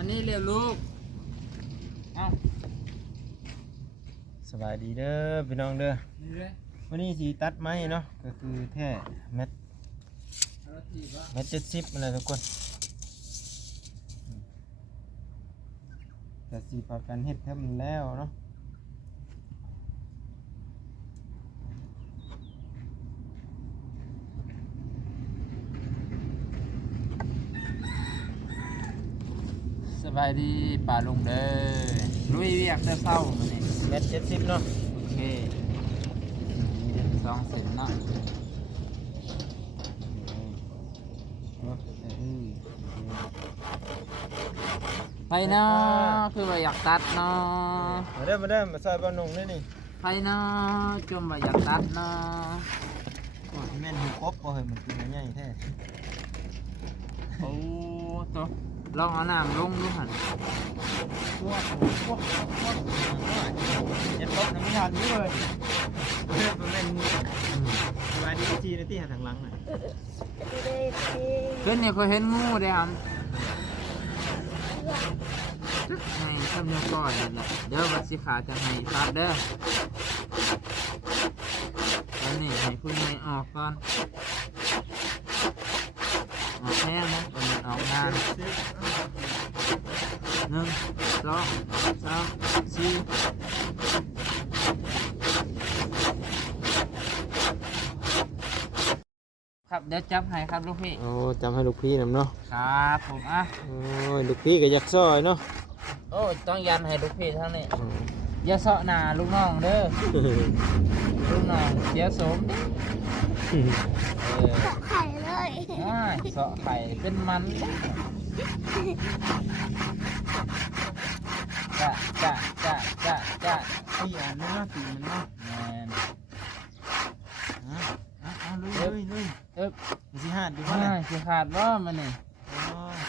มานี่เร็วลูกเอาสบายดีเด้อพี่น้องเด้อ นี่เลย วันนี้สีตัดไม้เนาะก็คือแท่เม็ด70อะไรทุกคนแต่สีพากันเฮ็ดแทบมันแล้วเนาะสบายดีป่าลุงเด้อลุยเวียกเศร้าๆมานี่เม็ด70เนาะโอเค2 เซนเนาะไปเนาะคือว่าอยากตัดเนาะมาเด้อมาใส่บ้านนงนี่นี่ไปเนาะจมว่าอยากตัดเนาะโอ้ยแม่นหูครบบ่เฮ้ยมันคือใหญ่แท้โอ้ตัวลองเอาน้ำลงดูหันพวกยัดตบน้ำมันนี่เลยเพื่อนมันเป็นสบายดีจีในที่หันทางหลังน่ะขึ้นเนี่ยเคยเห็นงูเด้ครับไงทำเนื้อก่อนนี่แหละเดี๋ยววัดสิขาจะให้ตัดเด้อแล้วนี่ให้ผู้ใหญ่ออกก่อนออกแห้งนะก่อนมันออกงาน1 2 3 4ครับเดี๋ยวจับให้ครับลูกพี่โอ้จำให้ลูกพี่นำเนาะครับผมอ่ะโอ้ยลูกพี่ก็อยากซอยเนาะโอ้ต้องยันให้ลูกพี่เท่านี้อย่าเสาะหน้าลูกน้องเด้อลูกน้องเสียสมไข่เลยเสาะไข่เป็นมันจะตีอันนี้เนาะตีมันเนาะแมนลุยสิหาดดูว่าสิขาดว่ามันนี่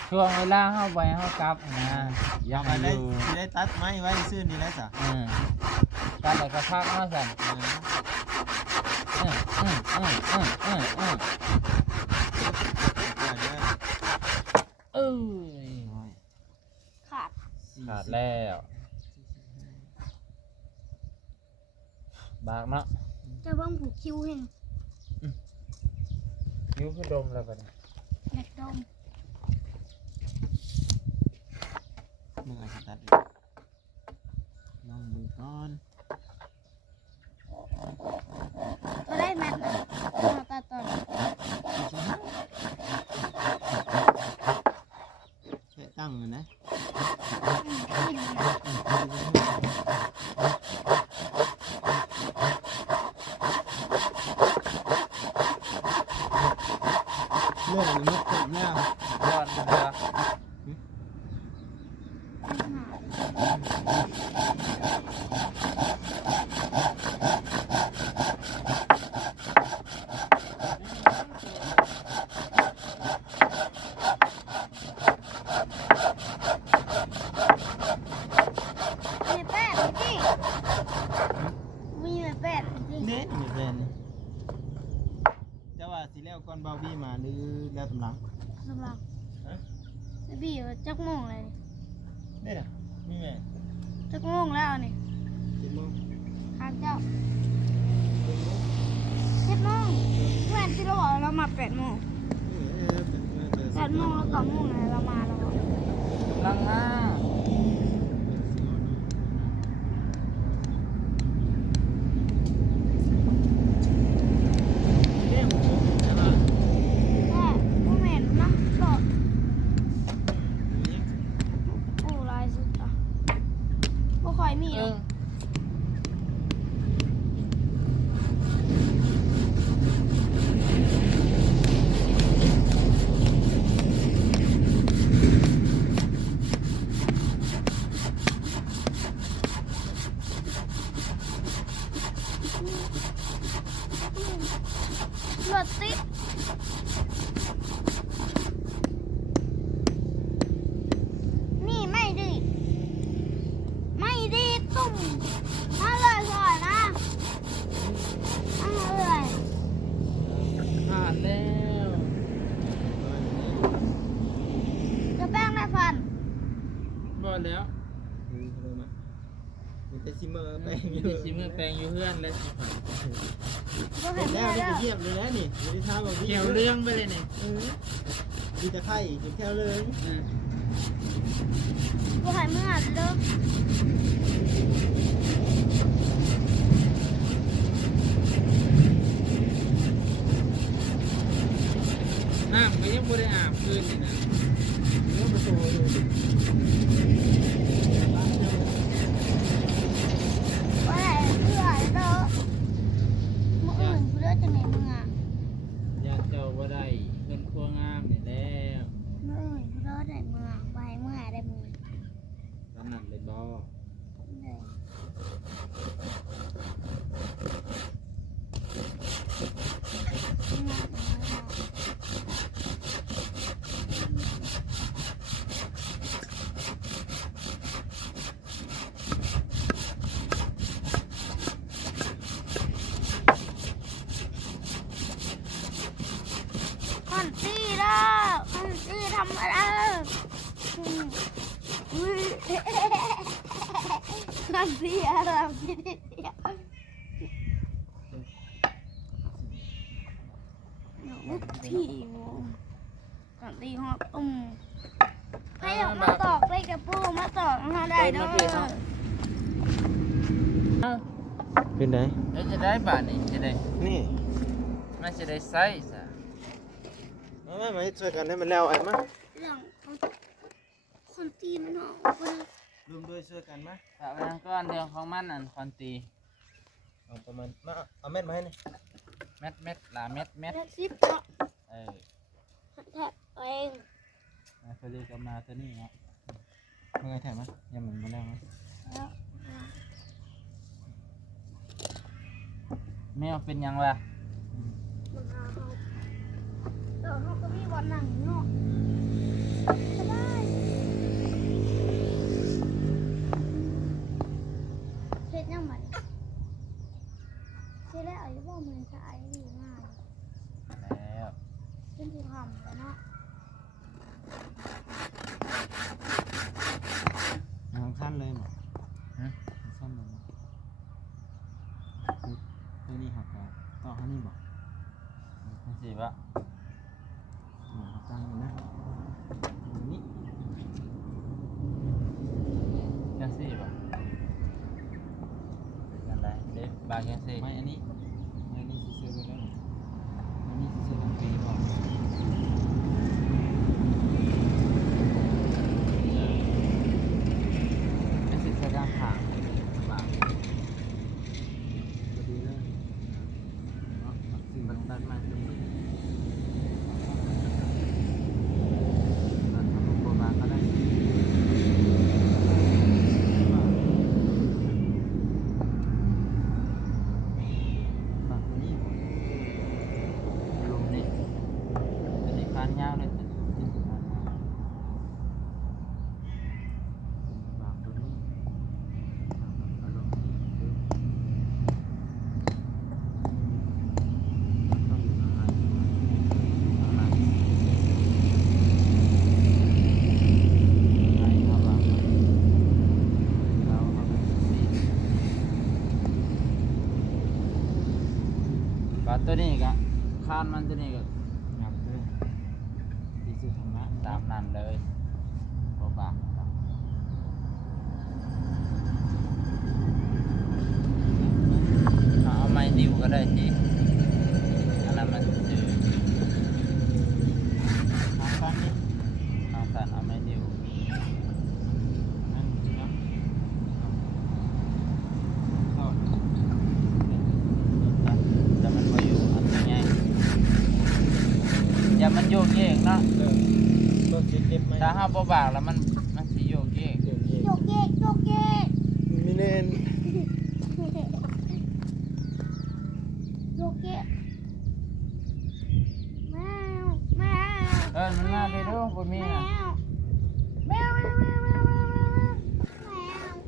ช่วงเวลาเข้าไปเข้ากลับนะอยากได้ตัดไม้ไว้ซื่อนี่แหละจ้ะตัดแล้วก็พักมาสั่นขาดแล้วบากเนาะจะบ้างผูกคิวเห็นคิ้วคือดมแล้วกันเด็กดมมึงอาจจะตัดลองดูก่อนก็ได้แมทตัดต่อใช้ตั้งเลยนะเรื่องมันไม่จบแล้วยอดเลยสีแล้วก่อนเบาบี้มาหรือแล้วตำลังบี้จักโมงเลยนี่น่ะนี่แม่จักโมงแล้วนี่10 โมงครับเจ้า10 โมงเมื่อที่เราบอกเรามา8 โมง8 โมงแล้ว9 โมงเรามาแล้วลังมามีรถติดนี่ไม่ดีตุ้ม แล้ว มันจะชิมเมอร์ไป มีแต่ชิมเมื่อแปลงอยู่เพื่อนแล้วสิ ก็ เห็ เห็ น น แล้ แล้ว ว นี่เยี่ยมเลยนะนี่ไม่ได้ท้าบอก เขียวเรื่องไปเลยนี่ ดีจะไข่เก็บแค่เลย ก็ให้เมื่อเลิก น้ำก็ยังบ่ได้อาบคืนนี่นะ เรื่องประตูดู ก็ให้เมื่อเลิกเมื่ออื่นกูเลิกจะไหนมึงอ่ะ ยาเจ้าบ่ได้เพิ่นครัวงามนี่แล้ว เมื่ออื่นกูเลิกไหนมึงอ่ะไปเมื่อได้มึง ตอนนั้นเลยบ่ เลย คอนตี้แล้วคอนตี้ทำอะไรอุ้ยคอนตี้อะไรพี่เดียวลูกทีมคอนตี้ฮอตให้ออกมาตอกได้กับปูมาตอกมาได้ด้วย เป็นไง แล้วจะได้บาทนี่จะได้ นี่ มันจะได้ใส่ซะ ไม่ช่วยกันให้มันแล้วไอ้มั้ง เรื่องคนตีนเนาะ รวมด้วยช่วยกันมั้ย ถ้าไปทางก้อนเดียวของมันอันคอนตี เอาประมาณมาเอาเม็ดมาให้นี่ เม็ดหลาเม็ด แท็กซี่เนาะ เออ แท็กเอง มาพอดีก็มาตัวนี้เนาะ เมื่อไงแถมมั้ยยังเหมือนมาแล้วมั้ย แล้ว แมวเป็นหยังวะ มันหาเขาเดี๋ยวเขาก็มีวันหนังเนาะสบายเฮ็ดยังไงเฮ็ดแล้วอายุบ่เหมือนสายดีมาก แล้ว ขึ้นที่ทำแล้วเนาะ ยังขั้นเลยมั้ย ฮะ สั้นเลยมั้ยตัวนี้หักต่อข้างนี้บอก นี่สิวะ ตั้งนะนี่ จังสิวะกันได้เด็บางจังสิ ไม่อันนี้สิเชื่อไปแล้วอันนี้สิเชื่อทั้งปีบอก ไม่สิใช้ด้านข้างบาง ก็ดีเลยเนาะสิ่ง มัน ต่าง ตัดมาตรงนี้ มันทำโปรมาก็ได้ฝากตัวนี้ ลุมนี่ตัวนี้การยาวเลยตัวนี้ ฝากตัวนี้อารมณ์นี้ต้องอยู่อะไรอะไร ให้เข้าบางเราเข้าไปสิก็ตัวนี้ก็คานมันตัวนี้ก็ งับด้วยดีสุดธรรมะ ตามนั้นเลยบ่บางครับเอาไม้ดิวก็ได้ทีอันนั้นมันจืด ทางสั้นนี่ ทางสันเอาไม้ดิว นั่นสินะเข้า จะมันมาอยู่อันนี้ไงอย่ามันโยกเยกเนาะ เบิ่งเก็บไหม ถ้าห้าบ่บางแล้วมันสิโยกเยก เดี๋ยวนี้ โยกเยกโยกเยก มีเน้น โยกเยกแมวแมว มันมาไปดูบ่มี แม น่ะ วแมวแมวแมวแมวแมวแมวแมว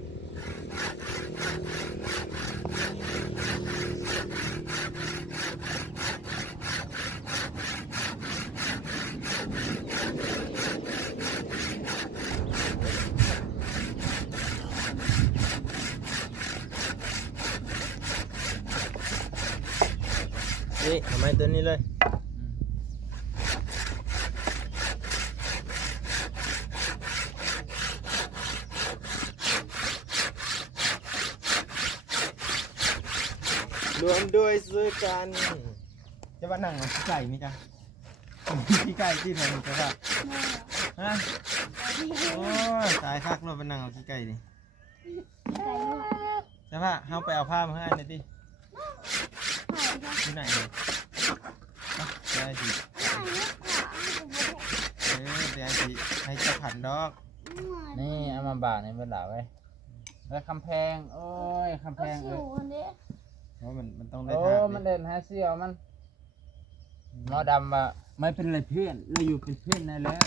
นี่ทำไมตัวนี้เลยรวมด้วยซื้อกันจะว่านั่งเอาขี้ไก่ไหมจ๊ะขี้ไก่ที่ไหนจ๊ะครับฮะโอ้ยตายคักเราไปนั่งเอาขี้ไก่ดิใช่ปะเอาไปเอาผ้ามาให้หน่อยดิที่ไหนเนี่ยได้สิได้สิให้เจ้าขันดอก นี่เอามาบาดในเวลาไว้แล้วคำแพงโอ้ยคำแพงเพราะมันต้องได้ โอ้ ทาง มันเดินหาเสี่ยวมันหมอดำว่าไม่เป็นไรเพื่อนเราอยู่เป็นเพื่อนได้แล้ว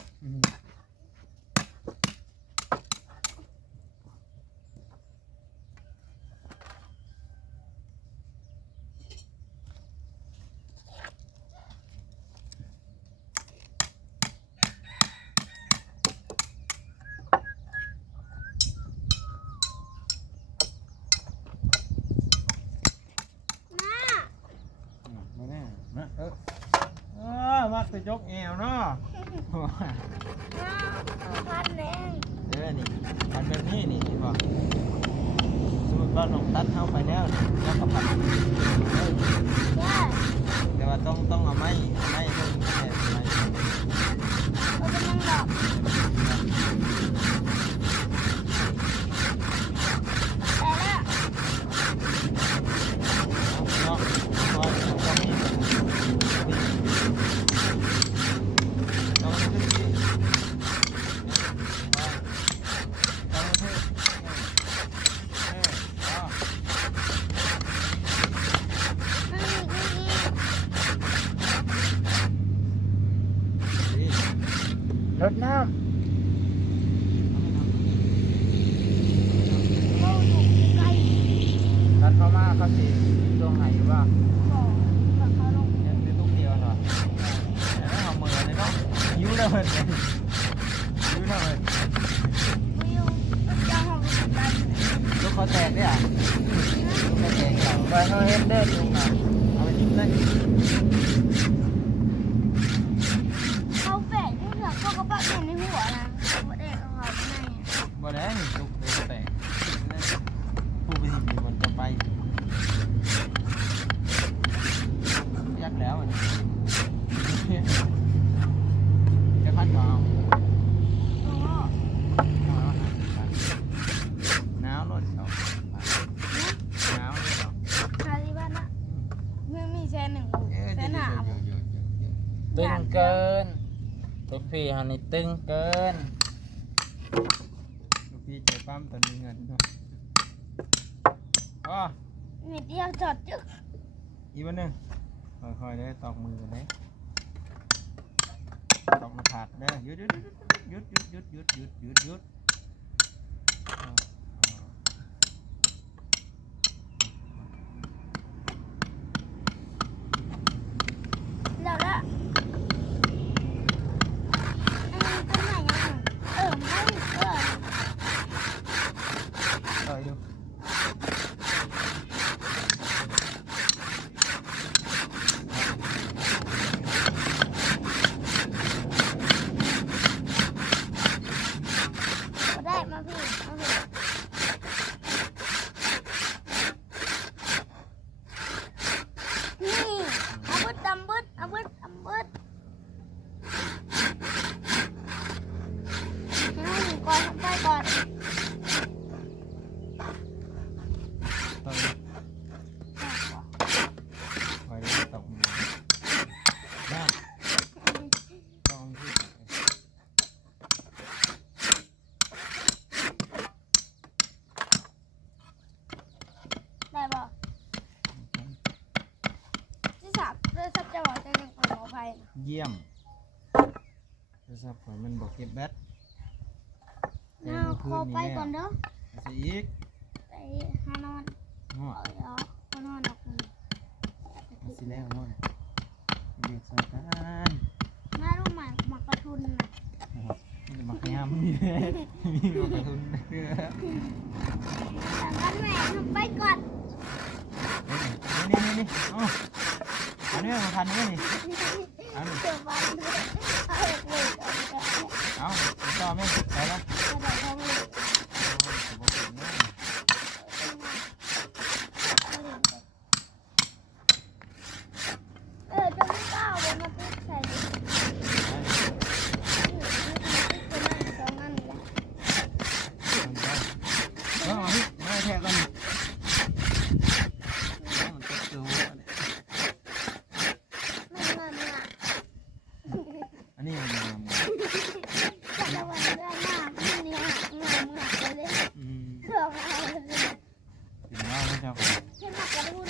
มาแน่มามักจะยกแอวเนาะ พันแรง นี่มันแบบนี้นี่พอสมมติว่าน้องตัดเข้าไปแล้วแล้วก็ผัดแต่ว่าต้องเอาไม้เพิ่มแค่ไม้ เราจะนั่งดอกแต่ละ เนาะพอต้องมีต้องขึ้นที่ต้องขึ้นรดน้ เราอยู่ใกล้ ำตัดเข้ามาเขาสิตรงไหนอยู่บ้าง ของกับเขาลง ยังเป็นลูกเดียวเหรอแล้วเอามือเลยเนาะยิ้วเลยยิ้วเลย วิวจะห้องกัน ลูกคอแตกเนี่ยลูกคอแตกเหรอ ไปเขาเห็นเด้ลุงน่ะ เอาไปจิ้มเลย เขาแฝงที่เหลือเขาก็ปักอยู่ในหัวนะหัวเด็กของเขาใน บ่ได้ลูกแตกผู้ไปสิมีคนจะไปยักแล้วจะพัดก่อน โอ้ หนาวรถเขาหนาวรถเขา คาริบ้านนะไม่มีแชร์หนึ่งแชร์หนา ตึงเกินลูกพี่ฮันนี่ตึงเกิน ลูกพี่ใจปั้มตอนมีเงินเนาะอ๋อ นิดเดียวจอดจึ๊ก อีกวันหนึ่งค่อยๆได้ตอกมือกันได้ตอกมาขาดได้หยุดแล้วละต้นไหนยังไม่ต่อยดูได้มาพี่เอาพี่นี่เอาบึดดำบึดเอาบึดดำบึดให้หนูก่อนทำไปก่อน ต่อยคอยได้ตอกมือได้ต้องที่ ได้ป่ะที่สามเรื่องสับจะบอกจะยังขออภัยนะ เยี่ยมโทรศัพท์ข่อยมันบอกเก็บแบต น่าขอไปก่อนเด้อ จะอีก ไปหานอน งอ เอาขอนอนออกมา สิแล้วนอนเด็กสงกรานต์ น่ารู้หมากกระทุนนะ นี่มาขยำนี่เลยมีมากระทุนเพื่อ แต่กันแม่ไปก่อน นี่อ๋ออันนี้ พันนี่เอาหนึ่ง เดี๋ยววันด้วยเอาเล็กๆเอาไป เอาต่อไหมไปแล้ว เอาแต่ท้องเล็กจะไม่กล้าเลยมาติดใส่ดิสองอันเลย เอาไม่แทะกันมันตกตัว นั่นน่ะ อันนี้มัน จะวันเดือนหน้าพี่เนี่ยงามไปเลย เสือกเอาเลย กินเหล้าไม่ชอบ เห็นหนักกระดุน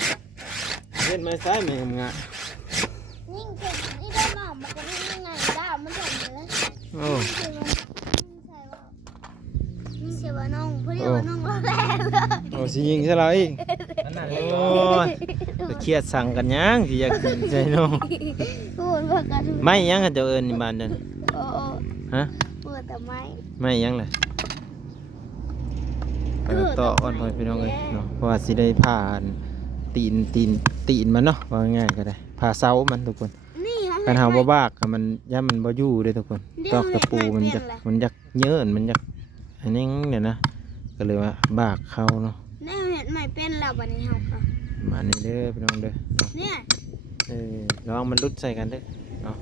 เล่นไม้ซ้ายไม่งะ ยิ่งเก่งนี่ได้หน่อมันก็ยิ่งยังไงได้มันถึงเลย โอ้ ใช่ว่าน้องเพื่อนว่าน้องเราแรงเลย โอ้สิยิงใช่ไรโอ้ยจะเครียดสั่งกันยังสิอยากกินใจน้อง พูดว่ากระดุน ไม่ยังกันเจ้าเอิญนี่บ้านเดิน โอ้ ฮะ พูดแต่ไม่ ไม่ยังเลยต่อก่อนพ่อพี่น้องเลยเนาะเพราะว่าสิได้ผ่านตีนมันเนาะว่าง่ายก็ได้ผ่าเสามันทุกคน นี่ การหาบ่บากอะมันย่ามันบ่อยู่เด้อทุกคนตอกตะปูมันจะเยินมันจะอันนี้เนี่ยนะก็เลยว่าบากเข้าเนาะ แน่เห็นใหม่เป็นแล้ววันนี้เขาค่ะ มานี่เด้อพี่น้องเด้อ เนี่ย ลองมันรุดใส่กันเด้อเนาะ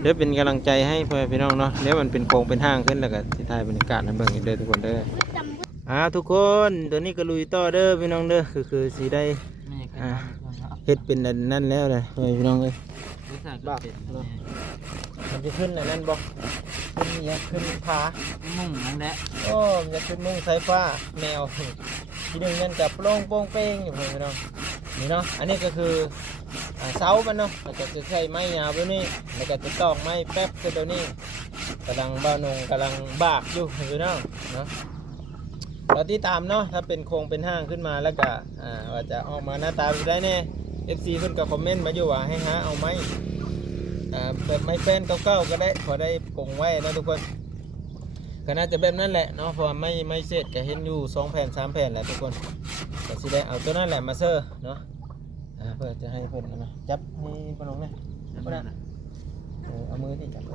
เดี๋ยวเป็นกำลังใจให้พ่อพี่น้องเนาะเดี๋ยวมันเป็นโครงเป็นห้างขึ้นแล้วก็สิถ่ายบรรยากาศให้เบิ่งอีกเด้อทุกคนเด้อ จำ ทุกคนตัวนี้ก็ลุยต่อเด้อพี่น้องเด้อคือสิได้ ไม่เคย เฮ็ดเป็นอันนั่นแล้วเลยพ่อพี่น้องเอ้ย รู้สึกก็เป็นเนาะ มันจะขึ้นอันนั้นบ่ขึ้นเนี่ยขึ้นผา มุ่งนั่นแหละ โอ้มันจะขึ้นมุ้งสายฟ้าแนวทีหนึงนั่นกับโปร่งโป้งเป้งอยู่พ่อพี่น้องนี่เนาะอันนี้ก็คือเสามันเนาะแล้วก็จะใช้ไม้ยาวตัวนี้แล้วก็จะตอกไม้แป๊บตัวนี้กำลังบ้านงกำลังบากอยู่พี่น้องเนาะเราที่ตามเนาะถ้าเป็นโครงเป็นห้างขึ้นมาแล้วก็ว่าจะออกมาหน้าตาเป็นได้แน่ FC เพิ่นก็คอมเมนต์มาอยู่ว่าให้หาเอาไม้แบบไม้แป้นเก่าๆก็ได้พอได้ปงไว้นะทุกคนก็น่าจะแบบนั้นแหละเนาะเพราะว่าไม่เสร็จก็เห็นอยู่2แผ่น3แผ่นแหละทุกคนก็สิได้เอาตัวนั้นแหละมาเซอร์เนาะเพื่อจะให้เพิ่นนะจับให้ปนงเนี่ยปนน่ะเอามือที่จับเป็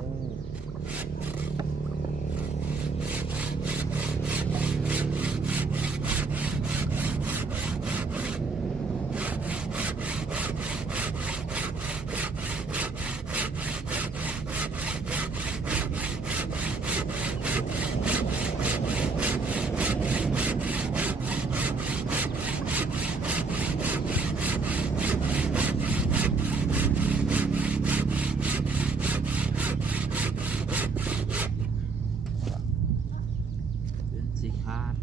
นสีคาด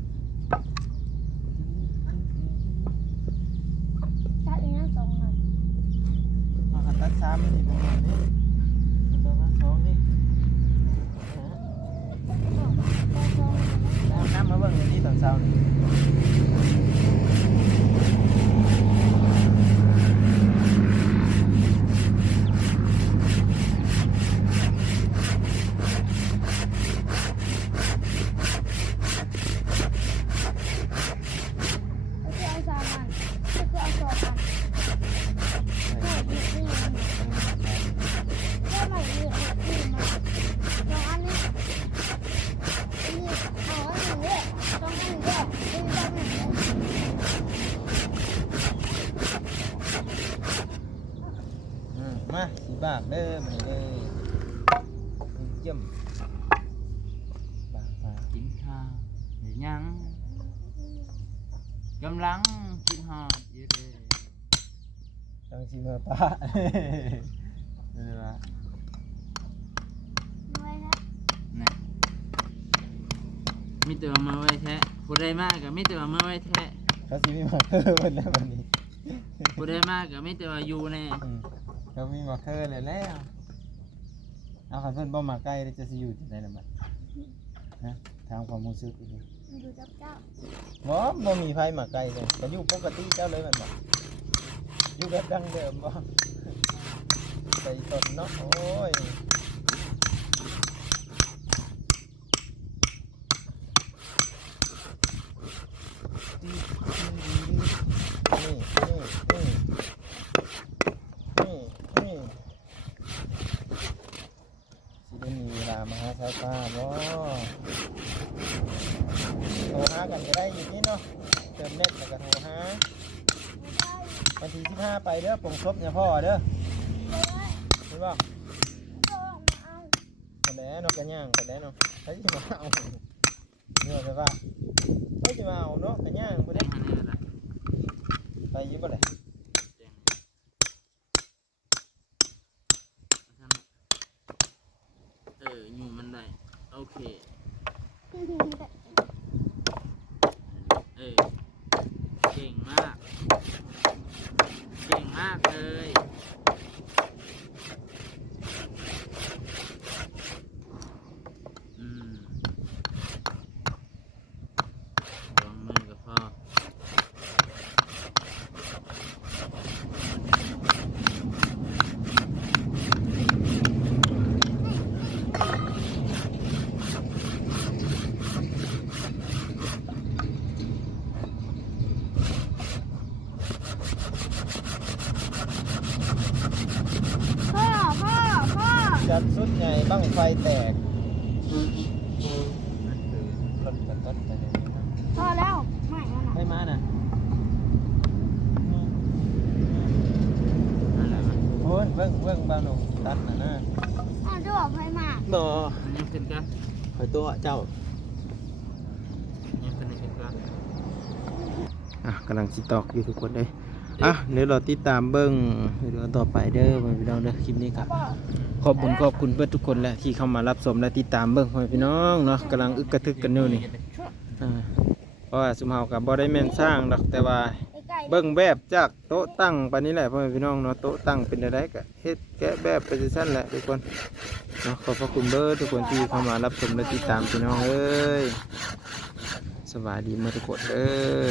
ถ้าอีนั่นสองหน่อย มาหัดตัดซ้ำนี่ประมาณนี้ตัวมา2นี่น้ำมาเบิ่งในที่ตอนเช้านี่มาสีบากเด้อมันเลยเยี่ยมบากมา กินข้าวหรือยังกำลังกินหอดอยู่เลย ต้องชิมเมื่อป้านี่แหละ นี่มีแต่ว่ามาไว้แท้ผู้ใดมากกับมีแต่ว่ามาไว้แท้ เขาชิมมาเกอร์วันแล้ววันนี้ ผู้ใดมากกับมีแต่ว่าอยู่แน่ เขามีมาเกอร์เลยแล้วเอาขันเพื่อนบ่มาใกล้จะสิอยู่ที่ไหนล่ะบัดนะทางความรู้สึกอีก ดูจับเจ้า บ่มีไฟมาใกล้เลยก็อยู่ปกติเจ้าเลยมันบ่อยู่แบบดังเดิมบ่ใส่ต้นเนาะโอ้ยนี่ ฟ้าบ่โทรหากันก็ได้อยู่นี่เนาะเติมเน็ตแล้วก็โทรหา ไม่ได้ วันที่15ไปเด้อปงซบเนี่ยพ่อเด้อ ไม่ได้ เห็นบ่ ก็มาเอา ไปแล้วเนาะกันย่างไปแล้วเนาะเฮ้ยจะมาเอาเนี่ยไปว่าเฮ้ยจะมาเอาเนาะกันย่างไป แจ้ ได้ งให้แน่ละ ไปอยิบบ่ได้ แจ้งอยู่มันได้โอเคเก่งมากเก่งมากเลยวางมือกับพ่อพ่อพ่อ จัดสุดใหญ่บั้งไฟแตกรถกันต้นไปเลยนะ พ่อแล้วไม่แล้วนะ ให้มาน่ะ อะไรวะ โอ้ยเบิ่งบ้านหนูตัดน่ะนะ พ่อจะบอกให้มา บ่ มันยังเป็นกัน คอยตัวเจ้า ยังเป็นกัน กำลังสิตอกอยู่ทุกคนเลยเดี๋ยวเราติดตามเบิ่งวิดีโอต่อไปเด้อพี่น้องเด้อคลิปนี้ครับ พ่อ ขอบคุณเพื่อนทุกคนแหละที่เข้ามารับชมและติดตามเบิ่งพ่อพี่น้องเนาะกำลังอึกกระทึกกันอยู่นี่เพราะว่าสุมเฮากับบ่ได้แม่นสร้างดอกแต่ว่า ไก่ เบิ่งแบบจากโต๊ะตั้งไปนี่แหละพ่อพี่น้องเนาะโต๊ะตั้งเป็นอะไรก็เฮ็ดแกะแบบไปซั่นแหละทุกคนเนาะขอบพระคุณเบิดทุกคนที่เข้ามารับชมและติดตามพี่น้องเอ้ยสวัสดีมาทุกคนเด้อ